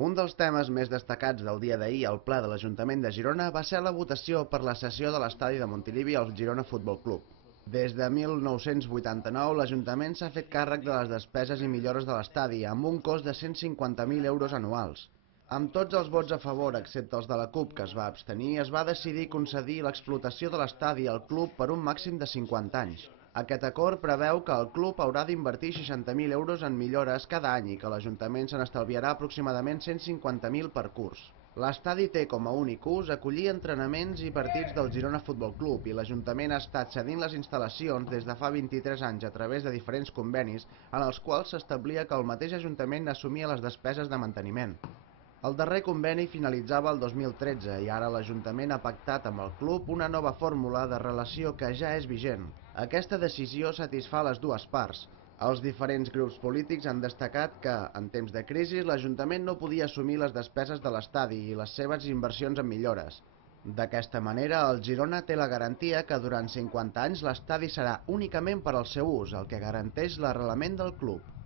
Un dels temes més destacats del dia d'ahir al ple de l'Ajuntament de Girona va ser la votació per la cessió de l'estadi de Montilivi al Girona Futbol Club. Des de 1989, l'Ajuntament s'ha fet càrrec de les despeses i millores de l'estadi amb un cost de 150.000 euros anuals. Amb tots els vots a favor, excepte els de la CUP, que es va abstenir, es va decidir concedir l'explotació de l'estadi al club per un màxim de 50 anys. Aquest acord preveu que el club haurà d'invertir 60.000 euros en millores cada any i que l'Ajuntament se n'estalviarà aproximadament 150.000 per curs. L'estadi té com a únic ús acollir entrenaments i partits del Girona Futbol Club i l'Ajuntament ha estat cedint les instal·lacions des de fa 23 anys a través de diferents convenis en els quals s'establia que el mateix Ajuntament assumia les despeses de manteniment. El darrer conveni finalitzava el 2013 i ara l'Ajuntament ha pactat amb el club una nova fórmula de relació que ja és vigent. Aquesta decisió satisfà les dues parts. Els diferents grups polítics han destacat que, en temps de crisi, l'Ajuntament no podia assumir les despeses de l'estadi i les seves inversions en millores. D'aquesta manera, el Girona té la garantia que durant 50 anys l'estadi serà únicament per al seu ús, el que garanteix l'arrelament del club.